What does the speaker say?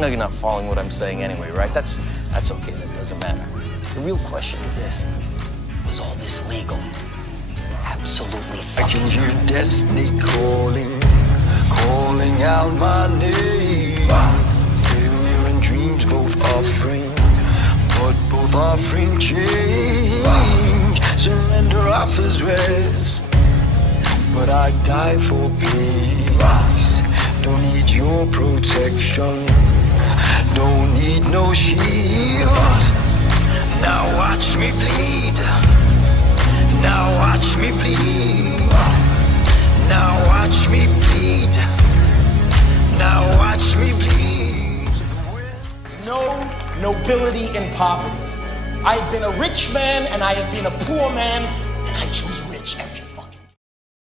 know you're not following what I'm saying anyway, right? That's okay, that doesn't matter. The real question is this: was all this legal? Absolutely I fucking. can hear destiny calling, calling out my name. Failure and dreams both offering, but both offering change. Surrender offers rest, but I die for peace. Don't need your protection, don't need no shield. Now watch me bleed. Now watch me bleed. Now watch me bleed. Now watch me bleed. No nobility in poverty. I have been a rich man and I have been a poor man, and I chose